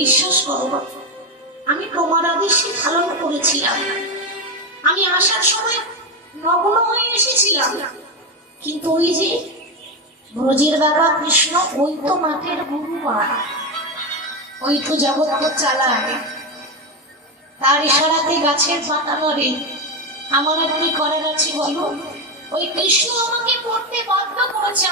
বিশ্বাস করো, আমি তোমার আদেশে পালন করেছিলাম। আমি আসার সময় নগ্ন হয়ে এসেছিলাম, কিন্তু ওই যে ব্রজের বাবা কৃষ্ণ, ওই তো মাঠের গুরুবার, ওই তো জগৎকে চালায়, তার ইশারাতে গাছের পাতা নড়ে। আমার আর কি করার আছে বলো? ওই কৃষ্ণ আমাকে পড়তে বাধ্য করেছে।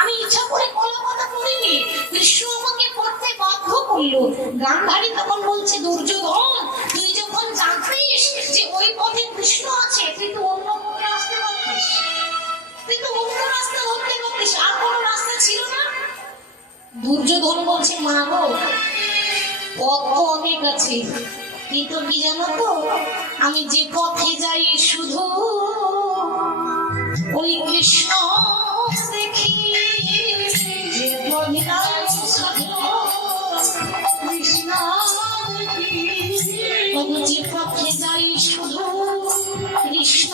আমি ইচ্ছা করে কোনো কথা পড়িনি, কৃষ্ণ আমাকে পড়তে বাধ্য করলো। গান্ধারী তখন বলছে, দুর্যোধন তুই যখন জানতিস যে ওই পথে কৃষ্ণ আছে, তুই তো অন্য পথে আসতে পারতিস, তুই তো অন্য রাস্তা ধরতে পারতিস, আর কোনো রাস্তা ছিল না। দুর্যোধন বলছে, মা গো, পথ তো অনেক আছে, কিন্তু কি জানো তো, আমি যে পথে যাই শুধু ওই কৃষ্ণ দেখি, যে পথে যাই শুধু কৃষ্ণ দেখি, যে পথে যাই শুধু কৃষ্ণ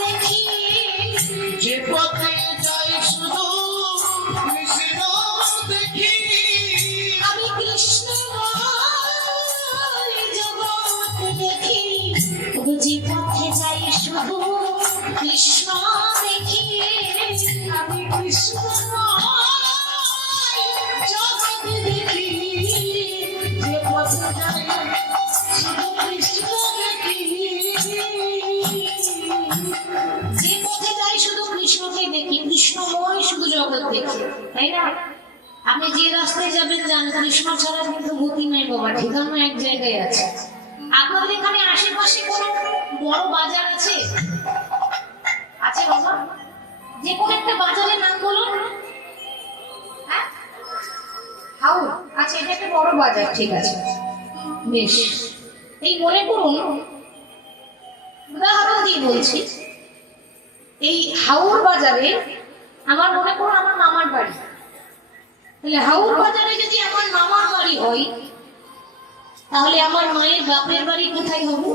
দেখি, যে পথে যাই শুধু কৃষ্ণ দেখি, আমি কৃষ্ণ দেখি, যে পথে যাই শুধু কৃষ্ণ দেখি, আমি কৃষ্ণ জগৎ দেখি, যে পথে যাই শুধু কৃষ্ণ দেখি, যে পথে যাই শুধু কৃষ্ণকে দেখি, কৃষ্ণময় শুধু জগৎ দেখি, তাই না? আপনি যে রাস্তায় যাবেন যান, কৃষ্ণ ছাড়া কিন্তু গতি নাই বাবা, ঠিকানা এক জায়গায় আছে। আপনাদের এখানে আশেপাশে কোনো বড় বাজার আছে? আছে বাবা? যে কোনো একটা বাজারের নাম বলুন। হ্যাঁ, হাউর। আচ্ছা, এটা একটা বড় বাজার, ঠিক আছে, বেশ। এই মনে করুন, উদাহরণ দিয়ে বলছি, এই হাউর বাজারে আমার মনে করুন আমার মামার বাড়ি, তাহলে হাউর বাজারে যদি আমার মামার বাড়ি হয়, তাহলে আমার মায়ের বাপের বাড়ি কোথায় হবে?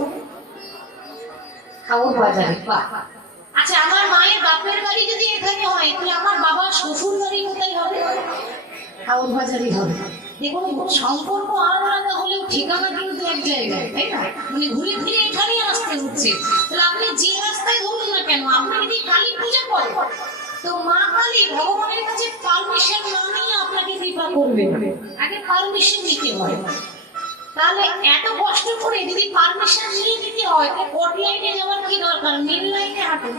হাউর বাজারে। আচ্ছা, আমার মায়ের বাপের বাড়ি যদি এখানে হয়, তাহলে আমার বাবার শ্বশুর বাড়ি কোথায় হবে? হাউর বাজারই হবে। দেখুন, সম্পর্ক আলাদা হলেও ঠিকানা কিন্তু এক জায়গায়, তাই না? মানে ঘুরে ফিরে এখানেই আসতে হচ্ছে। তাহলে আপনি যে রাস্তায় ধরুন না কেন, আপনি যদি কালী পূজা করেন, তো মা কালী ভগবানের কাছে পারমিশন না নিয়ে আপনাকে কৃপা করবে, আগে পারমিশন নিতে হয়। তাহলে এত কষ্ট করে যদি পারমিশন নিয়ে নিতে হয়, তো কোর্ট লাইনে যাওয়ার কি দরকার? নীল লাইনে হাঁটুন,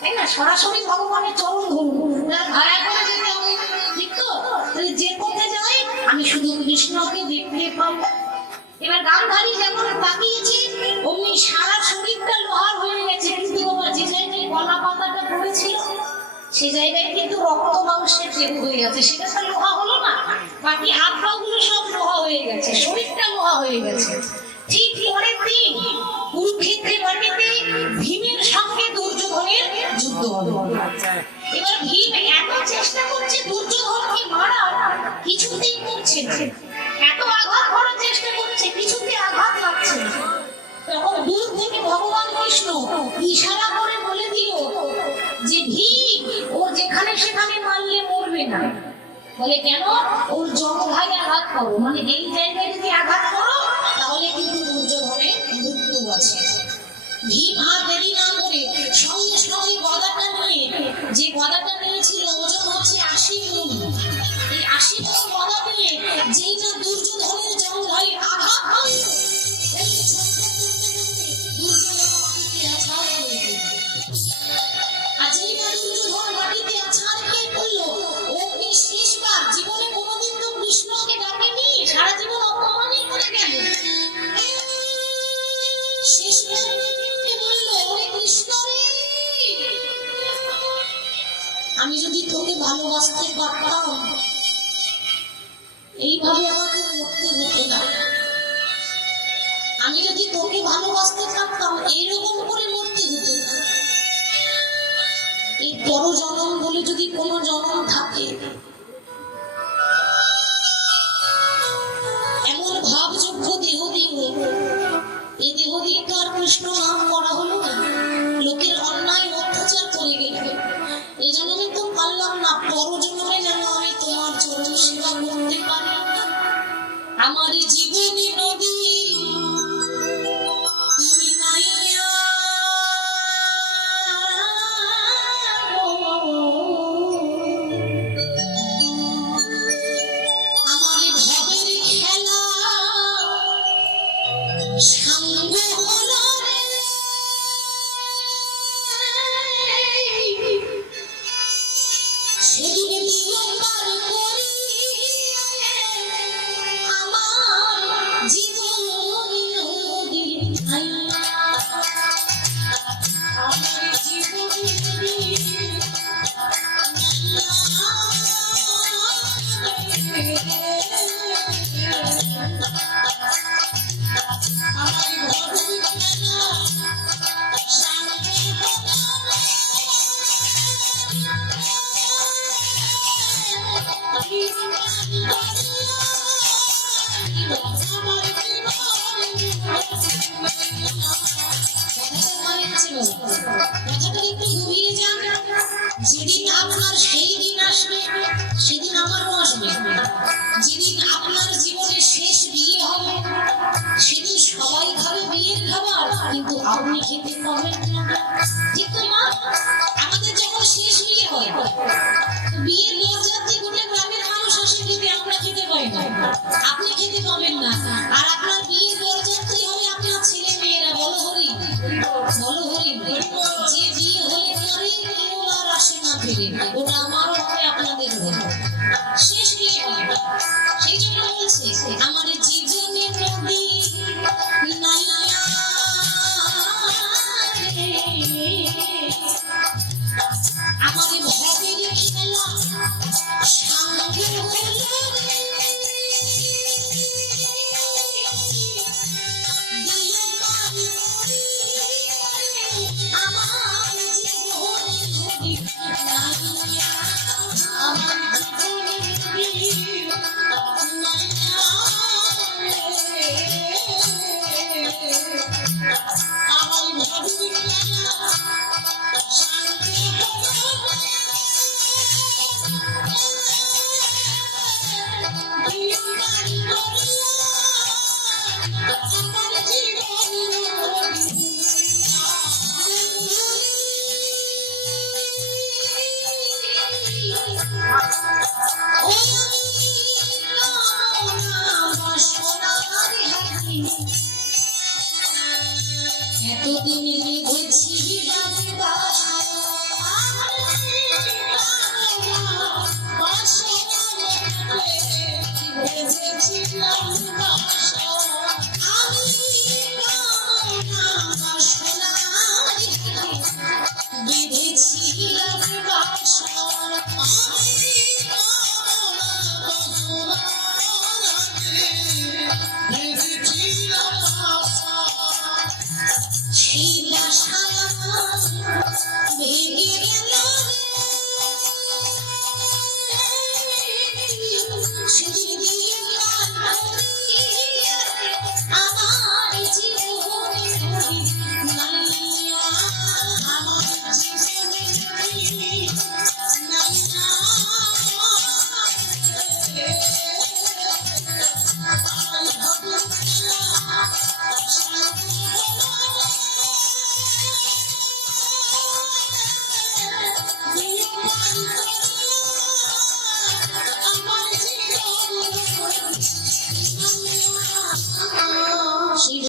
তাই না? সরাসরি ভগবানের চরণ ধরুন, ভায়া করে যেতে হবে, ঠিক তো? তাহলে যে পথে যাই আমি শুধু কৃষ্ণকে দেখতে পাই। এবার গান্ধারী যেমন তাকিয়েছে, অমনি সারা শরীরটা লোহার হয়ে গেছে, কিন্তু বাবা যে জায়গায় গলা পাতাটা পড়েছিল সে জায়গায় কিন্তু রক্ত মাংসের দেহ হয়ে গেছে, সেটা তো লোহা হলো না। বাকি হাত পা গুলো সব লোহা হয়ে গেছে, শরীরটা লোহা হয়ে গেছে। ঠিক পরের দিন কুরুক্ষেত্রের মাটিতে ভীমের সঙ্গে দুর্যোধনের যুদ্ধ হলো। এবার ভীম এত চেষ্টা করছে দুর্যোধনকে মারার, কিছুতেই করছে না, এত আঘাত করার চেষ্টা করছে, কিছুতে আঘাত লাগছে না। তখন দূর থেকে ভগবান কৃষ্ণ ইশারা করে বলে দিল যে ভীম, ও যেখানে সেখানে মারলে মরবে না। বলে কেন? ওর জঙ্ঘায় আঘাত করো, মানে এই জায়গায় যদি আঘাত করো তাহলে কিন্তু দুর্যোধনের মৃত্যু আছে। ভীম আর দেরি না করে সঙ্গে সঙ্গে গদাটা নিয়ে, যে গদাটা নিয়েছিল ওজন হচ্ছে 80 মণ, এই 80 মণ গদা নিয়ে যেই না দুর্যোধনের জঙ্ঘায় আঘাত করল, দুর্যোধন মাটিতে আছাড় হয়ে গেল। আর যেই না দুর্যোধন মাটিতে আছাড় খেয়ে পড়ল, অগ্নি শেষবার, জীবনে কোনোদিন তো কৃষ্ণকে ডাকেনি, সারা জীবন অপমানই করে গেল। শেষবার বলল, ওরে কৃষ্ণ রে, আমি যদি তোকে ভালোবাসতে পারতাম, এইভাবে আমাকে মরতে হতো না। আমি যদি তোকে ভালোবাসতে পারতাম, এইরকম করে মরতে হতো না। এই পর জনম বলে যদি কোনো জনম থাকে, এমন ভাবযোগ্য দেহ দিন, এই দেহ দিয়ে তো আর কৃষ্ণ নাম করা হলো না, লোকের অন্যায় অত্যাচার করে গেল। এই জন্যই তো পারলাম না, পর জন্মে যেন আমি তোমার চরণ সেবা করতে পারি। আমার জীবনে নদী তুমি নাইয়া আমার ভবের খেলা সাঙ্গ হলো রে সেদিন দিল পার করি আমার জীবন নদী আইয়া আমার জীবন নদী আমার ভবের খেলা সাঙ্গ হলো যেদিন আপনার সেই দিন আসবে সেদিন আমারও আসবে যেদিন আপনার জীবনে শেষ বিয়ে হবে সেদিন সবাই খাবে বিয়ের খাবার কিন্তু আপনি খেতে পাবেন না ঠিক তো মা আমাদের যখন শেষ বিয়ে হয় বিয়ের বরযাত্রী গোটা গ্রামের মানুষ আসে খেতে আমরা খেতে পাই না আপনি খেতে পাবেন না আর আপনার বিয়ের বরযাত্রী হবে আপনার ছেলে মেয়েরা বলো হরি যে বিয়ে হলে পরে কেউ আর আসে না ফিরে ওটা আমারও হবে আপনাদের হবে শেষ বিয়ে হয় সেই জন্য বলছে আমার জীবনে নদী নাইয়া আমার ভবের খেলা সাঙ্গে হলো রে দিলে পারি করি আমার জীবন নদী নাইয়া আমার জীবন নদী নাইয়া আমার ভবের খেলা সাঙ্গে হলো রে আমার জীবন